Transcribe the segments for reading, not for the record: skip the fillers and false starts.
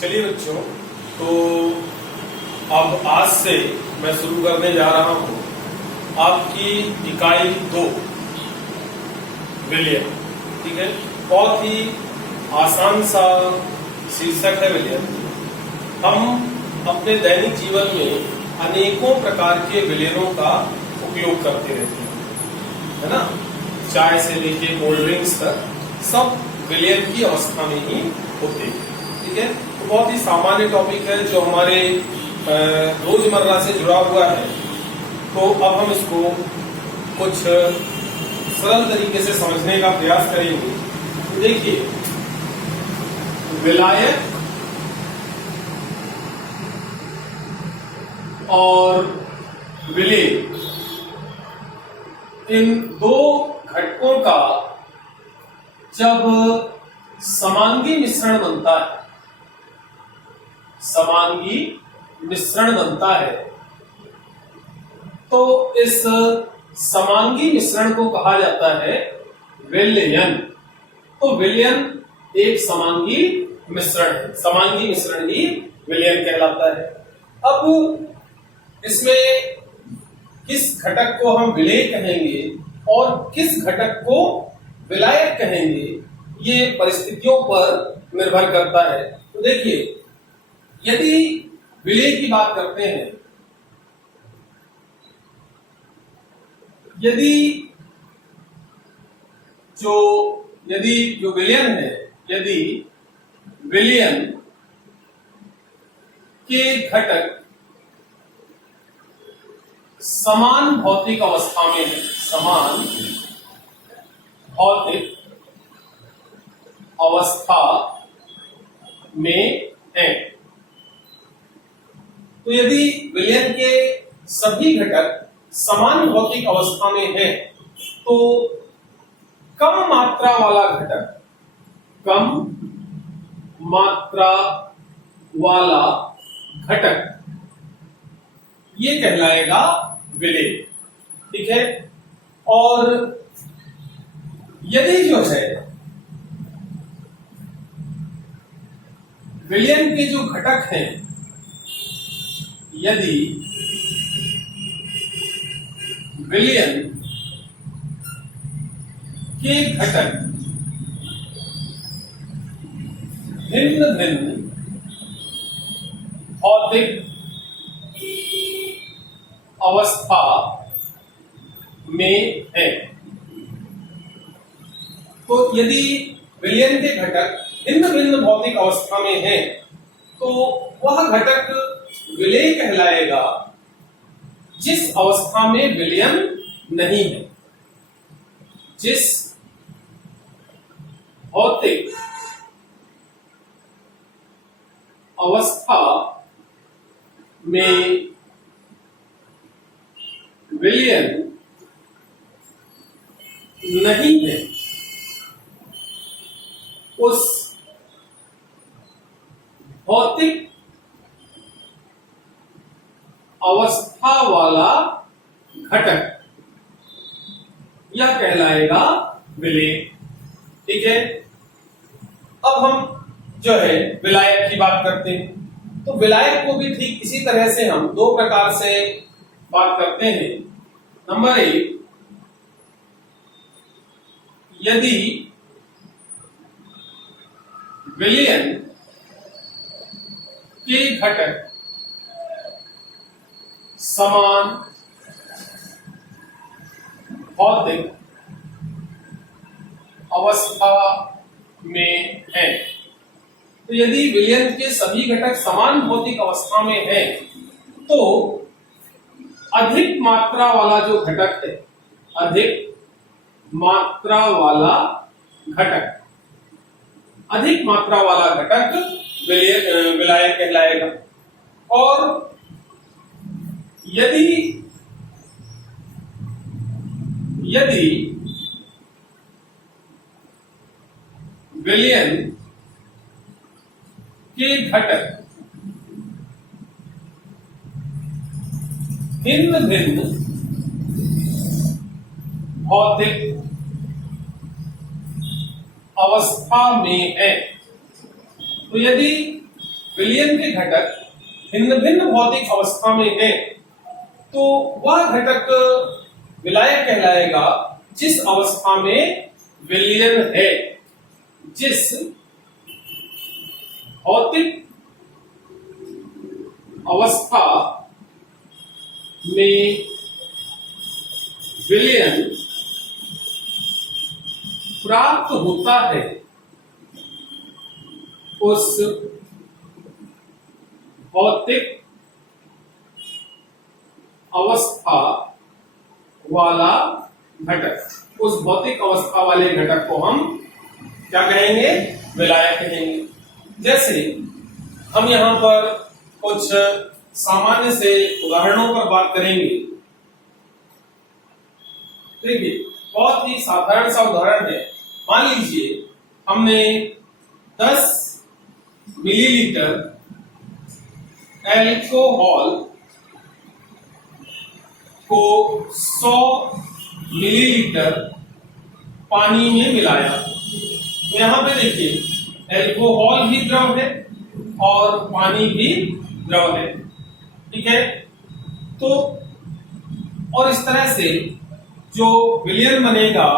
चलिए बच्चों, तो अब आज से मैं शुरू करने जा रहा हूं आपकी इकाई 2 विलयन। ठीक है, बहुत ही आसान सा शीर्षक है विलयन। हम अपने दैनिक जीवन में अनेकों प्रकार के विलयनों का उपयोग करते रहते हैं, है ना। चाय से लेके कोल्ड ड्रिंक्स तक सब विलयन की अवस्था में ही होते हैं। ठीक है, तो बहुत ही सामान्य टॉपिक है जो हमारे रोजमर्रा से जुड़ा हुआ है। तो अब हम इसको कुछ सरल तरीके से समझने का प्रयास करेंगे। तो देखिए, विलायक और विलेय, इन दो घटकों का जब समांगी मिश्रण बनता है, समांगी मिश्रण बनता है, तो इस समांगी मिश्रण को कहा जाता है विलयन। तो विलयन एक समांगी मिश्रण है, समांगी मिश्रण ही विलयन कहलाता है। अब इसमें किस घटक को हम विलेय कहेंगे और किस घटक को विलायक कहेंगे, ये परिस्थितियों पर निर्भर करता है। तो देखिए, यदि विलेय की बात करते हैं, यदि जो विलयन है, यदि विलयन के घटक समान भौतिक अवस्था में है, समान भौतिक अवस्था में है, तो यदि विलयन के सभी घटक समान भौतिक अवस्था में है, तो कम मात्रा वाला घटक, कम मात्रा वाला घटक, ये कहलाएगा विलेय। ठीक है, और यदि जो है विलयन के जो घटक हैं, यदि विलयन के घटक भिन्न भिन्न भौतिक अवस्था में है, तो यदि विलयन के घटक भिन्न भिन्न भौतिक अवस्था में है, तो वह घटक विलेय कहलाएगा जिस अवस्था में विलयन नहीं है। जिस भौतिक अवस्था में विलयन नहीं है, उस भौतिक अवस्था वाला घटक यह कहलाएगा विलेय। ठीक है, अब हम जो है विलायक की बात करते हैं। तो विलायक को भी ठीक इसी तरह से हम दो प्रकार से बात करते हैं। नंबर 1, यदि विलयन के घटक समान भौतिक अवस्था में है, तो यदि विलयन के सभी घटक समान भौतिक अवस्था में है, तो अधिक मात्रा वाला जो घटक है, अधिक मात्रा वाला घटक, अधिक मात्रा वाला घटक विलायक कहलाएगा। और यदि विलयन के घटक भिन्न भिन्न भौतिक अवस्था में है, तो यदि विलयन के घटक भिन्न भिन्न भौतिक अवस्था में हैं, तो वह घटक विलायक कहलाएगा जिस अवस्था में विलयन है। जिस भौतिक अवस्था में विलयन प्राप्त होता है उस भौतिक अवस्था वाला घटक, उस भौतिक अवस्था वाले घटक को हम क्या कहेंगे? विलायक कहेंगे। जैसे हम यहां पर कुछ सामान्य से उदाहरणों पर बात करेंगे। देखिए, बहुत ही साधारण सा उदाहरण है। मान लीजिए हमने 10 मिलीलीटर एल्कोहल को 100 मिलीलीटर पानी में मिलाया। तो यहां पे देखिए, एल्कोहल भी द्रव है और पानी भी द्रव है, ठीक है। तो और इस तरह से जो विलयन बनेगा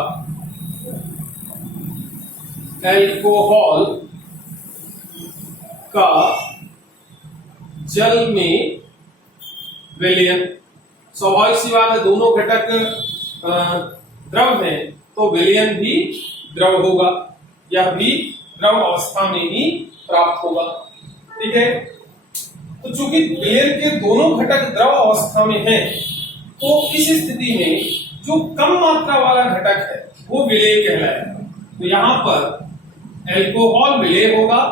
एल्कोहल का जल में विलयन, स्वाभाविक सी बात है, दोनों घटक द्रव हैं तो विलयन भी द्रव होगा, यह भी द्रव अवस्था में ही प्राप्त होगा, ठीक है। तो चूंकि विलयन के दोनों घटक द्रव अवस्था में हैं, तो इस स्थिति में जो कम मात्रा वाला घटक है वो विलेय कहलाएगा। तो यहां पर एल्कोहल विलेय होगा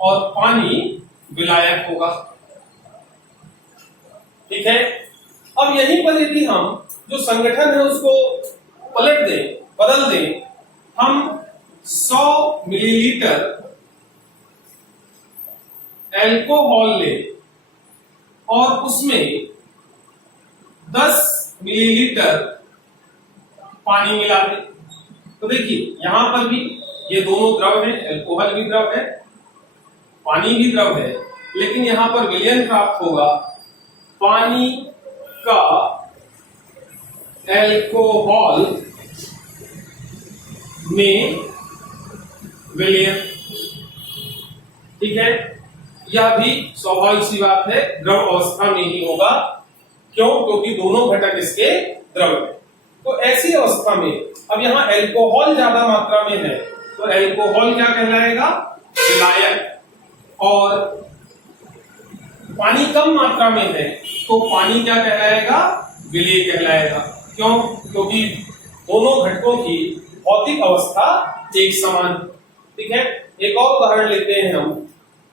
और पानी विलायक होगा, ठीक है। अब यहीं पर यदि हम जो संगठन है उसको पलट दें, बदल दें, हम 100 मिलीलीटर एल्कोहल ले और उसमें 10 मिलीलीटर पानी मिला दें, तो देखिए यहां पर भी ये दोनों द्रव है, एल्कोहल भी द्रव है, पानी भी द्रव है, लेकिन यहां पर विलयन प्राप्त होगा पानी का एल्कोहल में विलयन, ठीक है। यह भी स्वाभाविक सी बात है, द्रव अवस्था में ही होगा। क्यों? क्योंकि दोनों घटक इसके द्रव है। तो ऐसी अवस्था में अब यहाँ एल्कोहल ज्यादा मात्रा में है तो एल्कोहल क्या कहलाएगा? विलायक। और पानी कम मात्रा में है तो पानी क्या कहलाएगा? विलेय कहलाएगा। क्यों? क्योंकि दोनों घटकों की भौतिक अवस्था एक समान, ठीक है। एक और उदाहरण लेते हैं हम।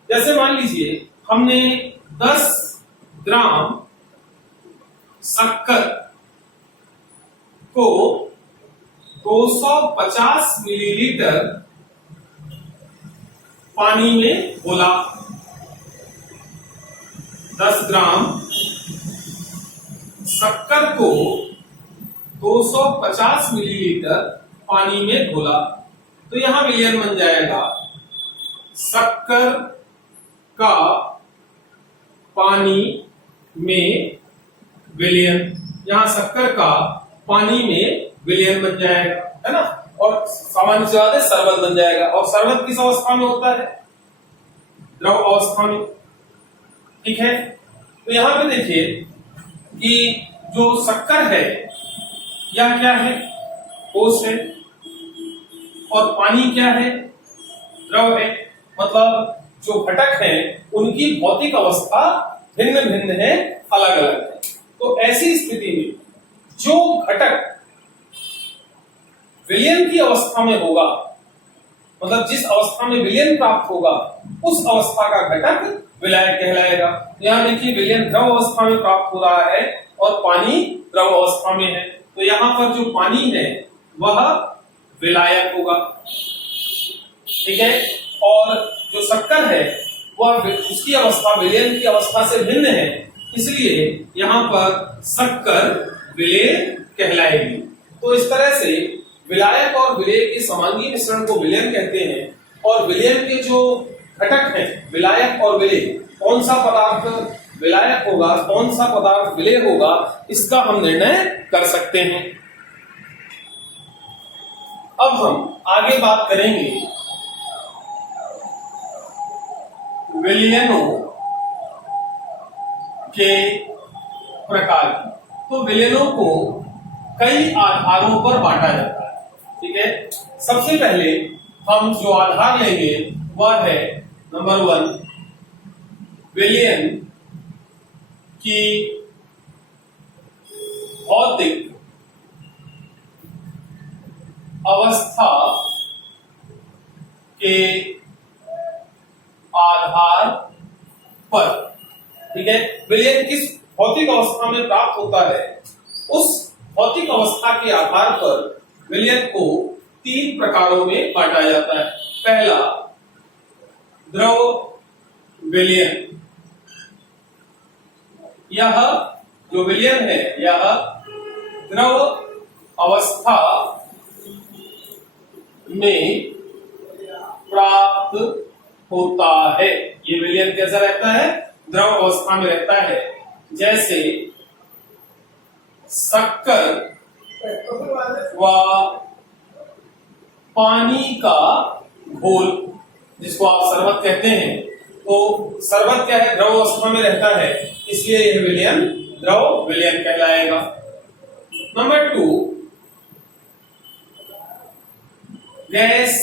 जैसे मान लीजिए हमने 10 ग्राम शक्कर को 250 मिलीलीटर पानी में घोला। 10 ग्राम शक्कर को 250 मिलीलीटर पानी में घोला, तो यहां विलयन बन जाएगा शक्कर का पानी में विलयन। यहां शक्कर का पानी में विलयन बन जाएगा, है ना। और सामान्य से बात है, शरबत बन जाएगा। और शरबत किस अवस्था में होता है? द्रव अवस्था में, ठीक है। तो यहां पे देखिए कि जो शक्कर है यह क्या है? ठोस है। और पानी क्या है? द्रव है। मतलब जो घटक हैं उनकी भौतिक अवस्था भिन्न भिन्न है, अलग अलग है। तो ऐसी स्थिति में जो घटक विलयन की अवस्था में होगा, मतलब जिस अवस्था में विलयन प्राप्त होगा, उस अवस्था का घटक विलायक कहलाएगा। यहां देखिए विलयन द्रव अवस्था में प्राप्त हो रहा है और पानी द्रव अवस्था में है, तो यहां पर जो पानी है वह विलायक होगा, ठीक है। और जो शक्कर है वह उसकी अवस्था विलयन की अवस्था से भिन्न है, इसलिए यहां पर शक्कर विलेय कहलाएगी। तो इस तरह से विलायक और विलेय के समांगी मिश्रण को विलयन कहते हैं। और विलयन के जो घटक हैं विलायक और विलेय, कौन सा पदार्थ विलायक होगा, कौन सा पदार्थ विलेय होगा, इसका हम निर्णय कर सकते हैं। अब हम आगे बात करेंगे विलयनों के प्रकार की। तो विलयनों को कई आधारों पर बांटा जाता है, ठीक है। सबसे पहले हम जो आधार लेंगे वह है नंबर 1 विलयन की भौतिक अवस्था के आधार पर, ठीक है। विलयन किस भौतिक अवस्था में प्राप्त होता है, उस भौतिक अवस्था के आधार पर विलयन को 3 प्रकारों में बांटा जाता है। पहला द्रव विलयन, यह जो विलयन है यह द्रव अवस्था में प्राप्त होता है। ये विलयन कैसा रहता है, द्रव अवस्था में रहता है। जैसे शक्कर व पानी का घोल, जिसको आप शरबत कहते हैं, तो शरबत क्या है, द्रव अवस्था में रहता है, इसलिए यह विलयन द्रव विलयन कहलाएगा। नंबर 2 गैस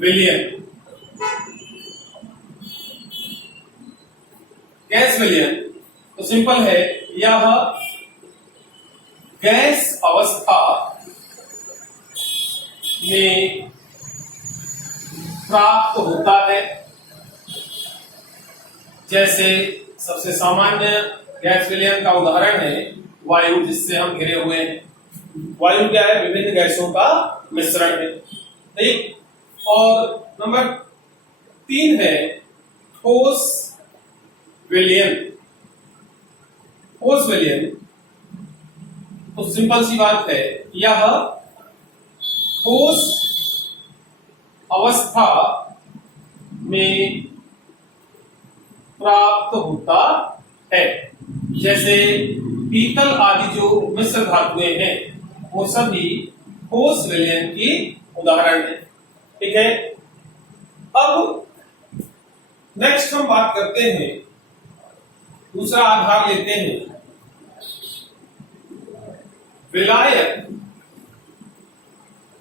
विलयन। गैस विलयन तो सिंपल है, यह गैस अवस्था में प्राप्त होता है। जैसे सबसे सामान्य गैस विलयन का उदाहरण है वायु, जिससे हम घिरे हुए हैं। वायु क्या है, विभिन्न गैसों का मिश्रण है, ठीक। और नंबर 3 है ठोस विलयन। ठोस विलयन तो सिंपल सी बात है, यह ठोस अवस्था में प्राप्त होता है। जैसे पीतल आदि जो मिश्र धातुएं हैं वो सभी ठोस विलयन की उदाहरण है, ठीक है। अब नेक्स्ट हम बात करते हैं, दूसरा आधार लेते हैं विलायक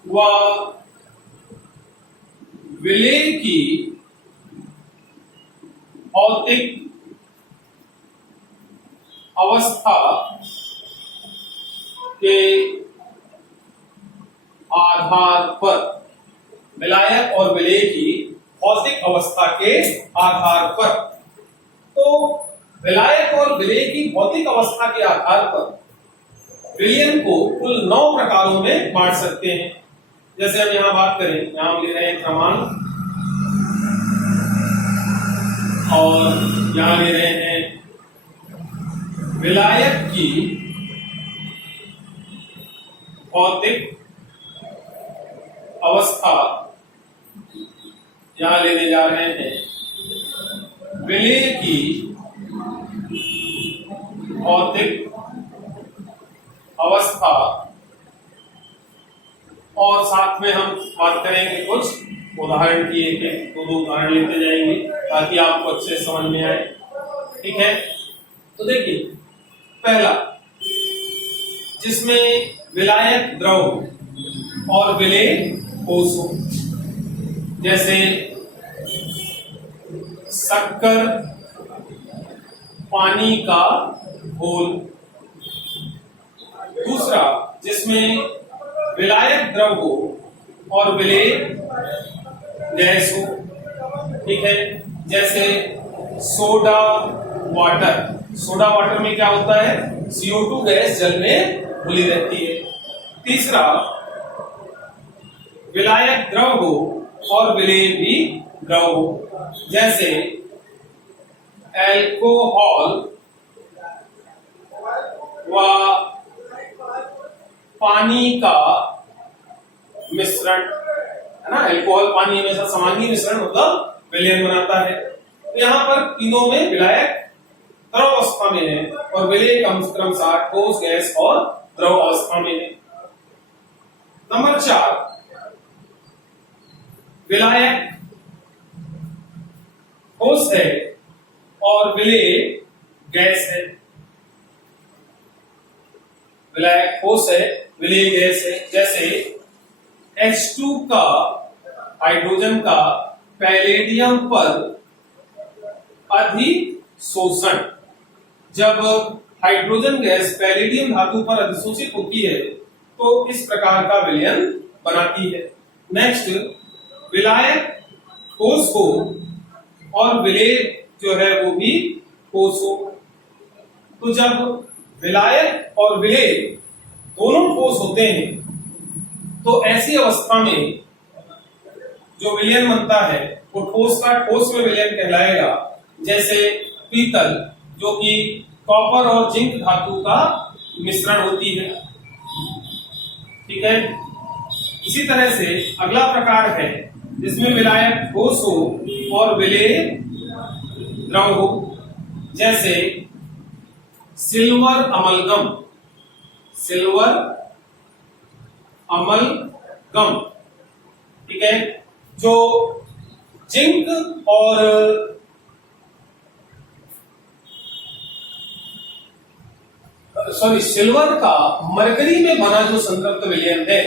व विलेय की भौतिक अवस्था के आधार पर। विलायक और विलेय की भौतिक अवस्था के आधार पर, तो विलायक और विलेय की भौतिक अवस्था के आधार पर विलयन को कुल 9 प्रकारों में बांट सकते हैं। जैसे हम यहां बात करें, यहां हम ले रहे हैं क्रमांक, और यहां ले रहे हैं विलायक की भौतिक अवस्था, यहां लेने जा रहे हैं विलेय की भौतिक अवस्था, और साथ में हम बात करेंगे कुछ उदाहरण की, एक दो उदाहरण लेते जाएंगे ताकि आपको अच्छे समझ में आए, ठीक है। तो देखिए, पहला जिसमें विलायक द्रव और विलेय ठोस हो, जैसे शक्कर पानी का घोल। दूसरा जिसमें विलायक द्रव हो और विलेय गैस हो, ठीक है। जैसे सोडा वाटर। सोडा वाटर में क्या होता है, CO2 गैस जल में घुली रहती है। तीसरा विलायक द्रव हो और विलेय भी द्रव हो, जैसे एल्कोहल व पानी का मिश्रण, है ना। एल्कोहल पानी हमेशा समांगी मिश्रण मतलब विलयन बनाता है। तो यहाँ पर तीनों में विलायक तरल अवस्था में है और विलेय क्रमशः ठोस, गैस और द्रव अवस्था में है। नंबर 4, विलायक ठोस है और विलेय गैस है। विलायक ठोस है, विलेय गैस है। जैसे H2 का, हाइड्रोजन का पैलेडियम पर अधिशोषण, जब हाइड्रोजन गैस पैलेडियम धातु पर अधिशोषित होती है तो इस प्रकार का विलयन बनाती है। नेक्स्ट, विलायक ठोस हो और विलेय जो है वो भी ठोस हो। तो जब विलायक और विलेय दोनों ठोस होते हैं तो ऐसी अवस्था में जो विलयन बनता है वो ठोस का ठोस में विलयन कहलाएगा। जैसे पीतल, जो कि कॉपर और जिंक धातु का मिश्रण होती है। ठीक है। इसी तरह से अगला प्रकार है जिसमें विलायक ठोस हो और विलेय द्रव हो। जैसे सिल्वर अमलगम, सिल्वर अमलगम, ठीक है, जो जिंक और सिल्वर का मरकरी में बना जो संतृप्त विलयन है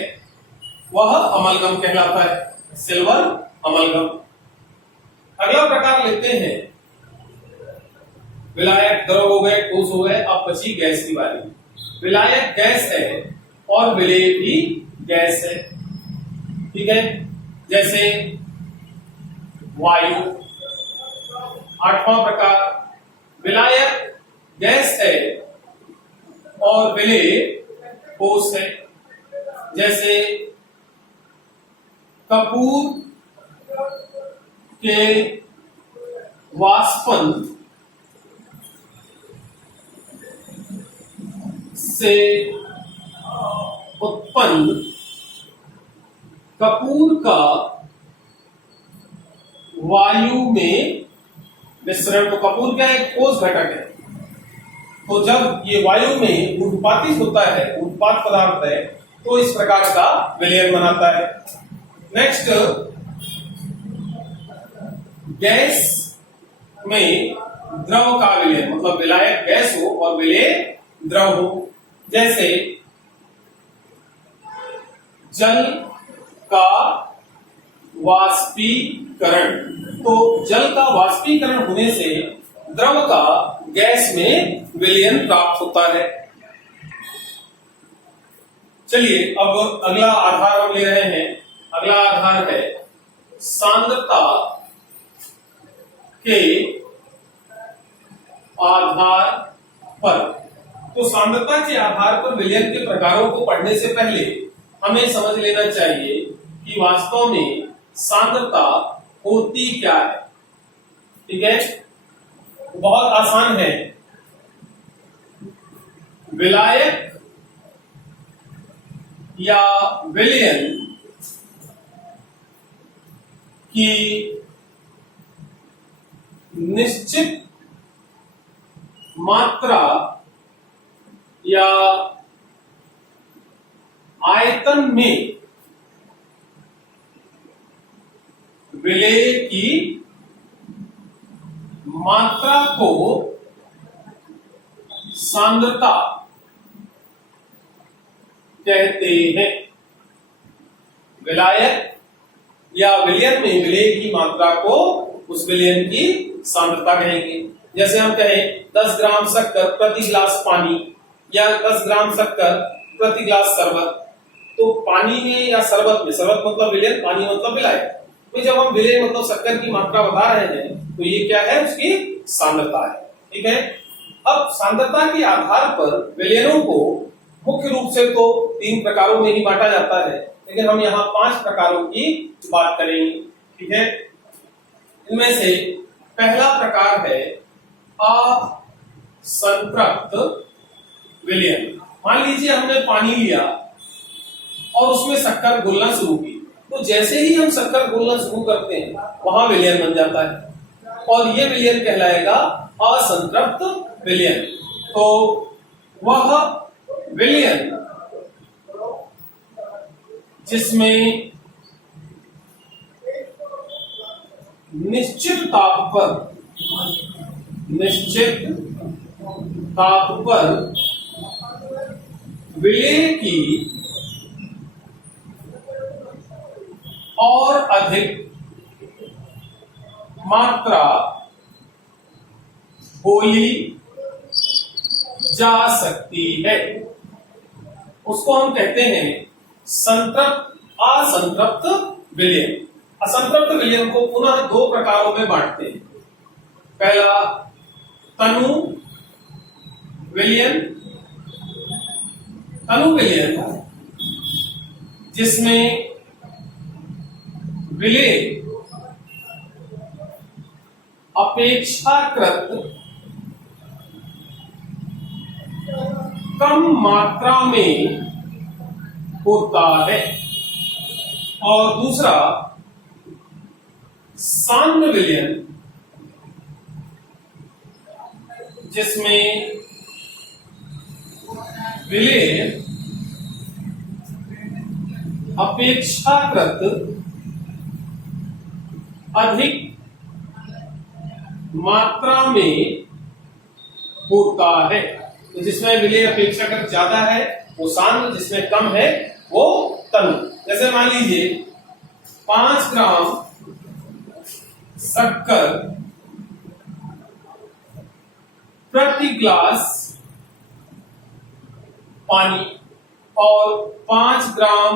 वह अमलगम कहलाता है, सिल्वर अमलगम। अगला प्रकार लेते हैं, विलायक द्रव हो गए, ठोस हो गए, अब बची गैस की बारी। विलायक गैस है और विलेय भी गैस है। ठीक है। जैसे वायु। 8वां प्रकार, विलायक गैस है और विलेय ठोस है। जैसे कपूर के वाष्पन से उत्पन्न कपूर का वायु में मिश्रण, तो कपूर क्या एक ठोस घटक है, तो जब ये वायु में उत्पादित होता है, उत्पाद पदार्थ है, तो इस प्रकार का विलयन बनाता है। नेक्स्ट, गैस में द्रव का विलयन, मतलब विलायक गैस हो और विलेय द्रव हो। जैसे जल का वाष्पीकरण, तो जल का वाष्पीकरण होने से द्रव का गैस में विलयन प्राप्त होता है। चलिए अब अगला आधार हम ले रहे हैं। अगला आधार है सांद्रता के आधार पर। तो सांद्रता के आधार पर विलयन के प्रकारों को पढ़ने से पहले हमें समझ लेना चाहिए कि वास्तव में सांद्रता होती क्या है। ठीक है, बहुत आसान है। विलायक या विलयन की निश्चित मात्रा या आयतन में विलेय की मात्रा को सांद्रता कहते हैं। विलायक या विलयन में विलेय की मात्रा को उस विलयन की सांद्रता कहेंगे। जैसे हम कहें 10 ग्राम शक्कर प्रति गिलास पानी या 10 ग्राम शक्कर प्रति गिलास शरबत, तो पानी में या शरबत में, शरबत मतलब विलयन, पानी मतलब विलायक, तो जब हम विलय मतलब शक्कर की मात्रा बता रहे हैं तो ये क्या है, उसकी सांद्रता है। ठीक है। अब सांद्रता के आधार पर विलयनों को मुख्य रूप से तो 3 प्रकारों में ही बांटा जाता है, लेकिन हम यहाँ 5 प्रकारों की बात करेंगे। ठीक है। इनमें से पहला प्रकार है असंतृप्त विलयन। मान लीजिए हमने पानी लिया और उसमें शक्कर घोलना शुरू की, तो जैसे ही हम शक्कर घोलना शुरू करते हैं वहां विलयन बन जाता है। और ये विलयन कहलाएगा असंतृप्त विलयन। तो वह विलयन जिसमें निश्चित ताप पर विलय की और अधिक मात्रा बोली जा सकती है, उसको हम कहते हैं असंतृप्त विलयन। असंतृप्त विलयन को पुनः दो प्रकारों में बांटते हैं। पहला तनु विलयन, जिसमें विलय अपेक्षाकृत कम मात्रा में होता है। और दूसरा सान्द्र विलयन, जिसमें विलय अपेक्षाकृत अधिक मात्रा में होता है। तो जिसमें विलय अपेक्षाकृत ज्यादा है वो सान्द्र, जिसमें कम है वो तनु। जैसे मान लीजिए 5 ग्राम शक्कर प्रति ग्लास पानी और 10 ग्राम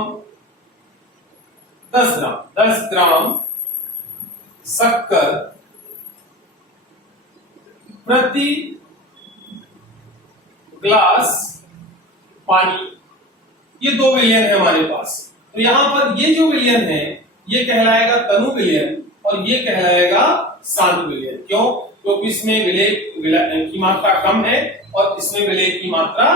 शक्कर प्रति ग्लास पानी, ये दो विलयन है हमारे पास। तो यहां पर ये जो विलयन है ये कहलाएगा तनु विलयन और ये कहलाएगा सान्द्र विलयन। क्यों? क्योंकि इसमें विलय की मात्रा कम है और इसमें विलय की मात्रा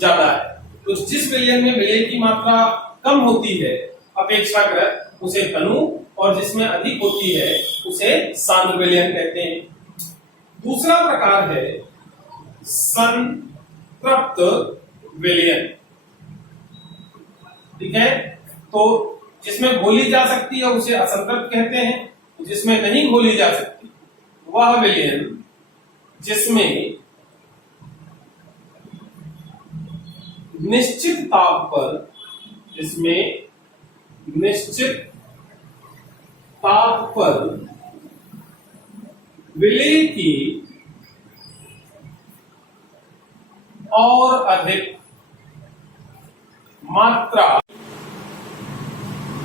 ज्यादा है। तो जिस विलयन में विलय की मात्रा कम होती है अपेक्षाकृत उसे तनु, और जिसमें अधिक होती है उसे सान्द्र विलयन कहते हैं। दूसरा प्रकार है संतृप्त विलयन। ठीक है, तो जिसमें घोली जा सकती है उसे असंतृप्त कहते हैं, जिसमें नहीं घोली जा सकती वह विलयन जिसमें निश्चित ताप पर विलय की और अधिक मात्रा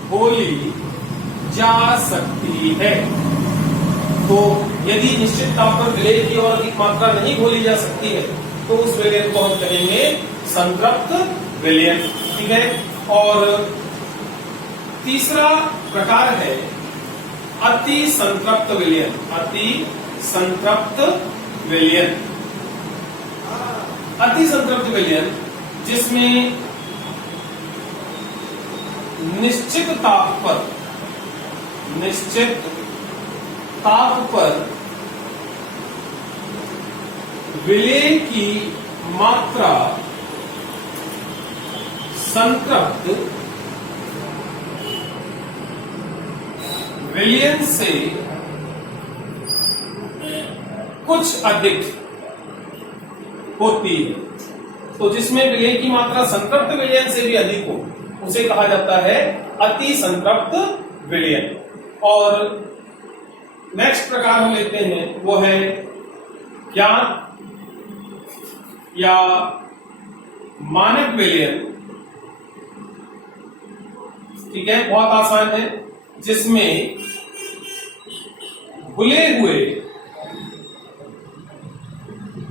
बोली जा सकती है। तो यदि निश्चित ताप पर विलय की और अधिक मात्रा नहीं घोली जा सकती है तो उस विलयन को हम कहेंगे संतृप्त विलयन। ठीक है, और तीसरा प्रकार है अति संतृप्त विलयन। अति संतृप्त विलयन जिसमें निश्चित ताप पर विलय की मात्रा संतृप्त विलयन से कुछ अधिक होती है। तो जिसमें विलय की मात्रा संतृप्त विलयन से भी अधिक हो उसे कहा जाता है अति संतृप्त विलयन। और नेक्स्ट प्रकार हम लेते हैं वो है ज्ञात या मानक विलयन। ठीक है, बहुत आसान है, जिसमें घुले हुए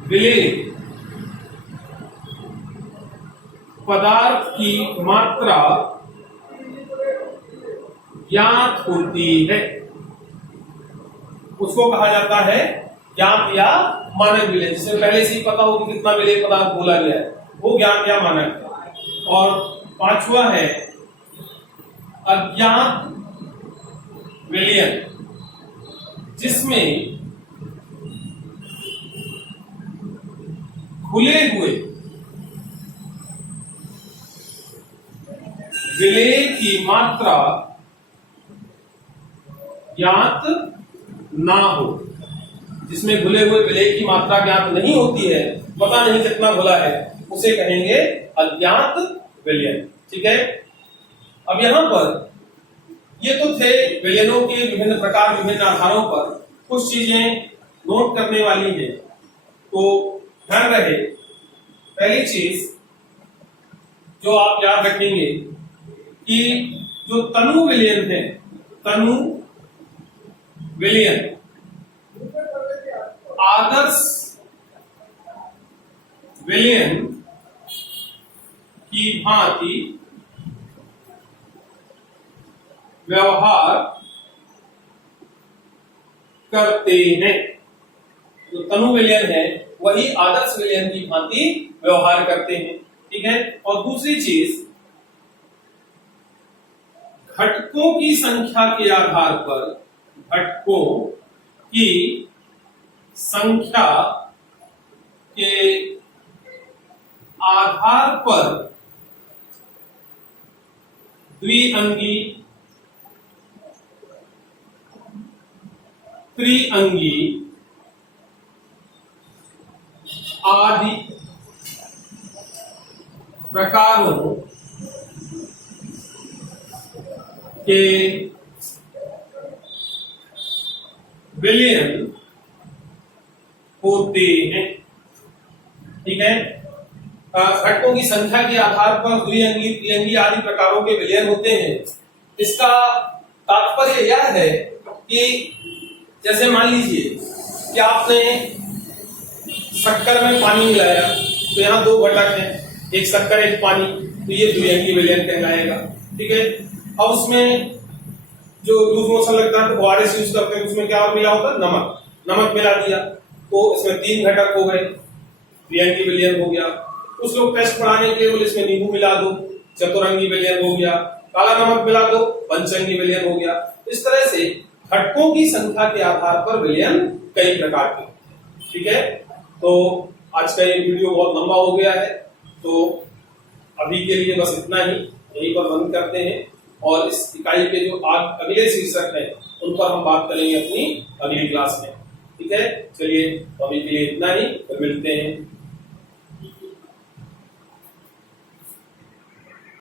विलय पदार्थ की मात्रा ज्ञात होती है, उसको कहा जाता है ज्ञात या मानक विलय। जिससे पहले से ही पता हो कि कितना विलय पदार्थ बोला गया है वो ज्ञात या मानक। और पांचवा है अज्ञात विलयन, जिसमें घुले हुए विलेय की मात्रा ज्ञात ना हो, जिसमें घुले हुए विलेय की मात्रा ज्ञात नहीं होती है, पता नहीं कितना घुला है, उसे कहेंगे अज्ञात विलयन। ठीक है। अब यहां पर ये तो थे विलयनों के विभिन्न प्रकार, विभिन्न आधारों पर कुछ चीजें नोट करने वाली है, तो ध्यान रहे। पहली चीज जो आप याद रखेंगे कि जो तनु विलयन है, तनु विलयन आदर्श विलयन की भांति व्यवहार करते हैं। जो तनु विलयन है वही आदर्श विलयन की भांति व्यवहार करते हैं। ठीक है। और दूसरी चीज, घटकों की संख्या के आधार पर, घटकों की संख्या के आधार पर द्विअंगी, त्रिअंगी आदि प्रकारों के विलयन होते हैं। ठीक है। घटकों की संख्या के आधार पर द्विअंगी, त्रिअंगी आदि प्रकारों के विलयन होते हैं। इसका तात्पर्य यह है कि जैसे मान लीजिए कि आपने शक्कर में पानी मिलाया, तो यहाँ दो घटक हैं, एक शक्कर एक पानी, तो ये द्विअंगी विलयन कहलाएगा। ठीक है। अब उसमें जो लूज मोशन लगता है तो ORS यूज करते हैं, उसमें क्या और मिला होता है, नमक, नमक मिला दिया, तो इसमें 3 घटक हो गए, द्विअंगी विलयन हो गया। कुछ लोग टेस्ट बढ़ाने के लिए इसमें नींबू मिला दो, चतुरंगी विलयन हो गया, काला नमक मिला दो, पंचअंगी विलयन हो गया। इस तरह से घटकों की संख्या के आधार पर विलयन कई प्रकार के। ठीक है। तो आज का ये वीडियो बहुत लंबा हो गया है, तो अभी के लिए बस इतना ही, यहीं पर बंद करते हैं। और इस इकाई के जो अगले शीर्षक है उन पर हम बात करेंगे अपनी अगली क्लास में। ठीक है। चलिए, तो अभी के लिए इतना ही, फिर मिलते हैं।